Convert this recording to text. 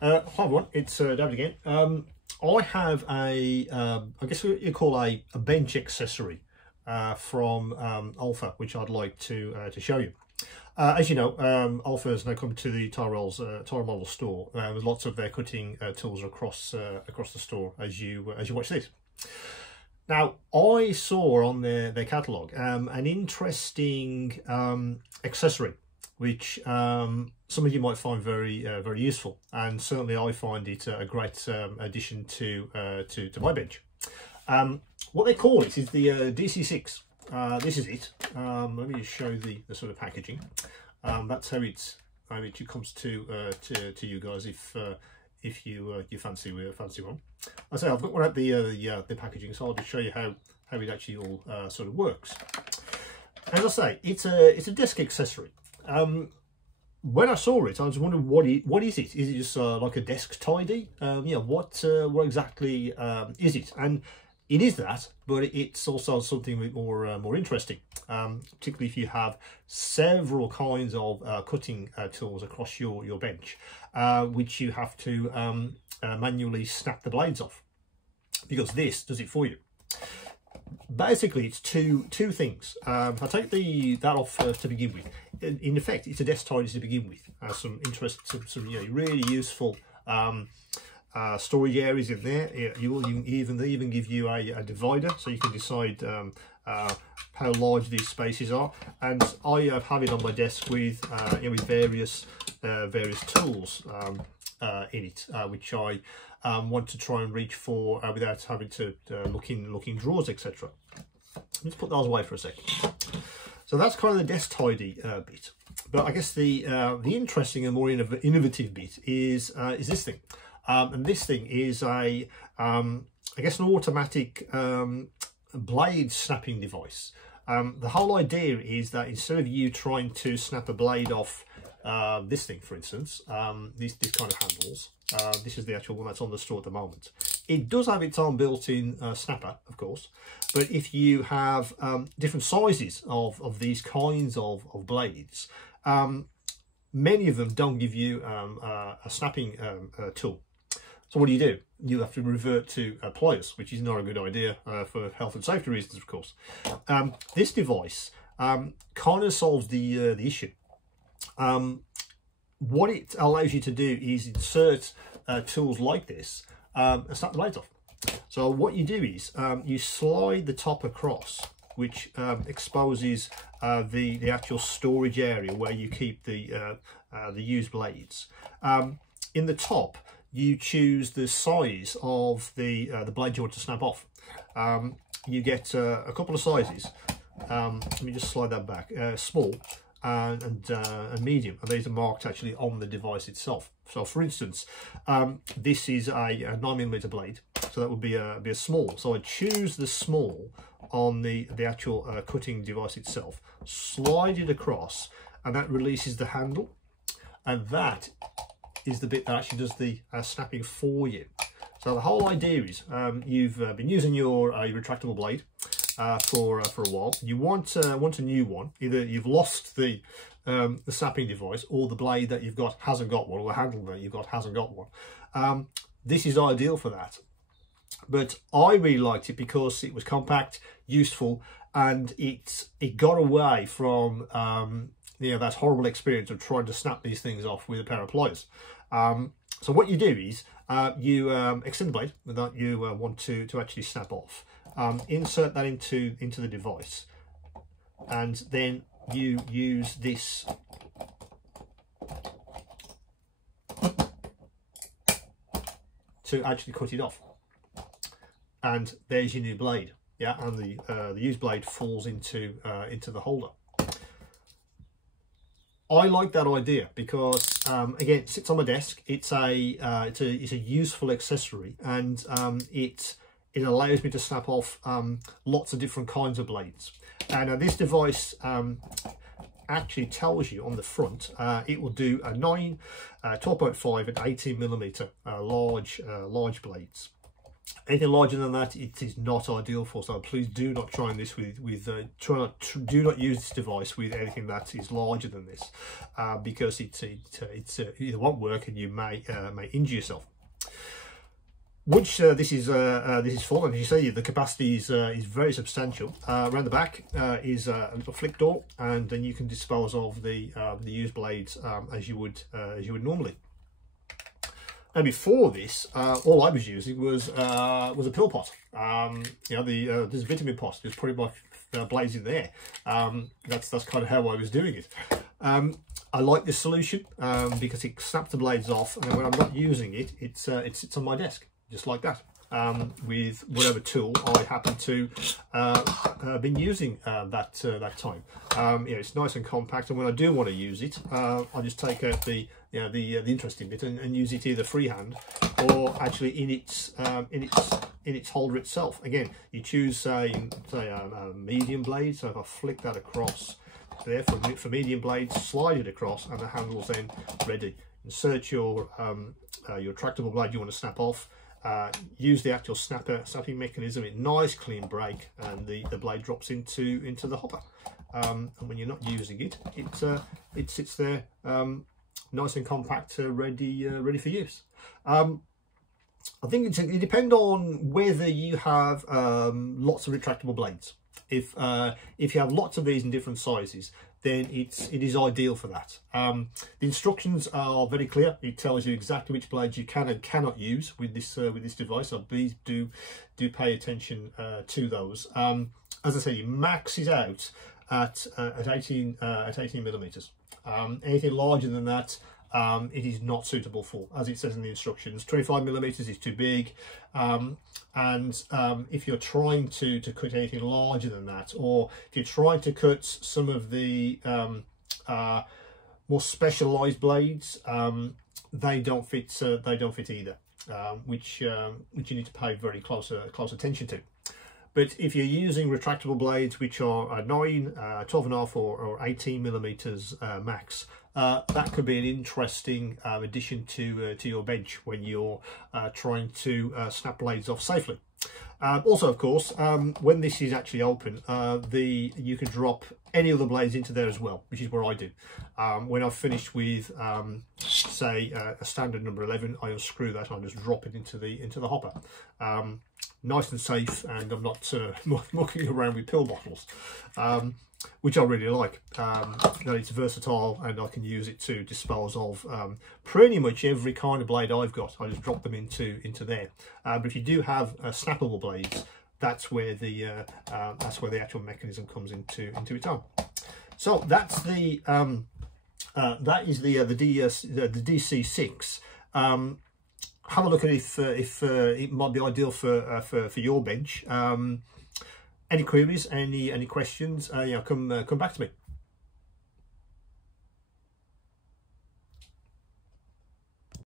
Hi everyone, it's David again. I have I guess what you call a bench accessory from OLFA, which I'd like to show you. As you know, OLFA has now come to the Tyrrell's Tyrrell Model store. There's lots of their cutting tools across the store as you watch this. Now, I saw on their catalogue an interesting accessory, which some of you might find very useful, and certainly I find it a great addition to my bench. What they call it is the DC6. This is it. Let me just show the sort of packaging. That's how it comes to you guys if you fancy one. I say I've got one at the packaging, so I'll just show you how it actually all sort of works. As I say, it's a desk accessory. When I saw it, I was wondering what is it? Is it just like a desk tidy? What exactly is it? And it is that, but it's also something a bit more interesting, particularly if you have several kinds of cutting tools across your bench, which you have to manually snap the blades off, because this does it for you. Basically, it's two things. If I take that off to begin with, in effect, it's a desk tidy to begin with. Some really useful storage areas in there. You even give you a divider, so you can decide how large these spaces are. And I have it on my desk with various tools in it, which I want to try and reach for without having to look in drawers, etc. Let's put those away for a second. So that's kind of the desk tidy bit. But I guess the interesting and more innovative bit is this thing. And this thing is I guess an automatic blade snapping device. The whole idea is that instead of you trying to snap a blade off this thing, for instance, these kind of handles, this is the actual one that's on the store at the moment. It does have its own built-in snapper, of course, but if you have different sizes of these kinds of blades, many of them don't give you a snapping tool. So what do? You have to revert to pliers, which is not a good idea for health and safety reasons, of course. This device kind of solves the issue. What it allows you to do is insert tools like this and snap the blades off. So what you do is you slide the top across, which exposes the actual storage area where you keep the used blades. In the top, you choose the size of the blade you want to snap off. You get a couple of sizes. Let me just slide that back. Small and medium, and these are marked actually on the device itself. So for instance, this is a 9mm blade, so that would be a small. So I choose the small on the actual cutting device itself, slide it across, and that releases the handle, and that is the bit that actually does the snapping for you. So the whole idea is you've been using your retractable blade for a while. You want a new one. Either you've lost the snapping device, or the blade that you've got hasn't got one, or the handle that you've got hasn't got one. This is ideal for that. But I really liked it because it was compact, useful, and it got away from that horrible experience of trying to snap these things off with a pair of pliers. So what you do is you extend the blade that you want to actually snap off, insert that into the device, and then you use this to actually cut it off, and there's your new blade. Yeah, and the used blade falls into the holder. I like that idea because again, it sits on my desk. It's a useful accessory, and it allows me to snap off lots of different kinds of blades. And this device actually tells you on the front it will do a 9, 12.5 and 18mm large blades. Anything larger than that, it is not ideal for. So please do not try this do not use this device with anything that is larger than this, because it either won't work and you may injure yourself. Once this is full, and as you see, the capacity is very substantial. Around the back is a little flick door, and then you can dispose of the used blades as you would normally. Now, before this, all I was using was a pill pot. You know, this vitamin pot. Just putting my blades in there. That's kind of how I was doing it. I like this solution because it snaps the blades off, and when I'm not using it, it sits on my desk just like that. With whatever tool I happen to been using that time. You know, it's nice and compact, and when I do want to use it, I just take out the interesting bit and use it either freehand or actually in its holder itself. Again, you choose say a medium blade, so if I flick that across there for medium blades, slide it across, and the handle's then ready. Insert your retractable blade you want to snap off. Use the actual snapping mechanism, a nice clean break, and the blade drops into the hopper. And when you're not using it, it sits there nice and compact, ready for use. I think it depends on whether you have lots of retractable blades. If you have lots of these in different sizes, then it is ideal for that. The instructions are very clear. It tells you exactly which blades you can and cannot use with this device. So please do pay attention to those. As I say, it maxes out at 18 millimeters. Anything larger than that, it is not suitable for, as it says in the instructions. 25 millimeters is too big, and if you're trying to cut anything larger than that, or if you're trying to cut some of the more specialized blades, they don't fit either, which you need to pay very close attention to. But if you're using retractable blades, which are 9, 12.5 or 18 millimeters max, that could be an interesting addition to your bench when you're trying to snap blades off safely. Also, of course, when this is actually open, you can drop any other blades into there as well, which is what I do. When I've finished with, say, a standard number 11, I unscrew that and I just drop it into the hopper. Nice and safe, and I'm not mucking around with pill bottles, which I really like. That it's versatile, and I can use it to dispose of pretty much every kind of blade I've got. I just drop them into there. But if you do have snappable blades, that's where the actual mechanism comes into its own. So that's that is the DC6. Have a look at if it might be ideal for your bench. Any queries, any questions? Come back to me.